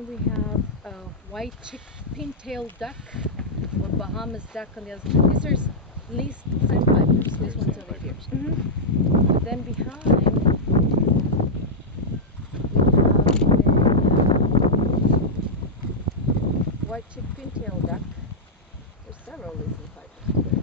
then we have a white pintail duck or Bahamas duck on the other side. These are least sandpipers. This one's over here. And then behind we have the white-chipped pintail duck. There's several least sandpipers there.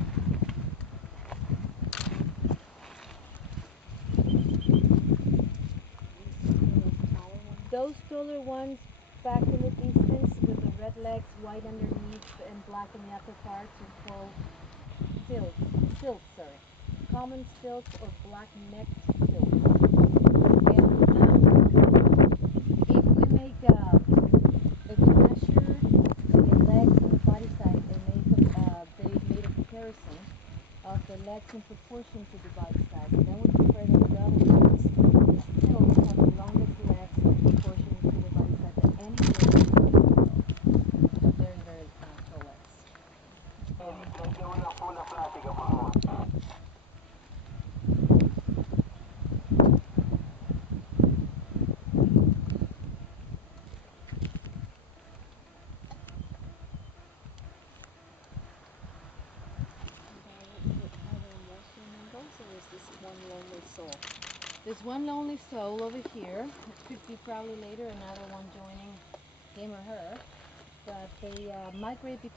Those taller ones back in the distance with the red legs, white underneath and black in the upper parts are called silks, common silks or black-necked silks. And if we make if we measure the legs and the body side and they made a comparison of the legs in proportion to the body size, and then we compare them with the other ones, the silks have the longest legs in proportion to the body size than any bird. Very, very tall legs. There's one lonely soul over here. It could be probably later another one joining him or her, but they migrate between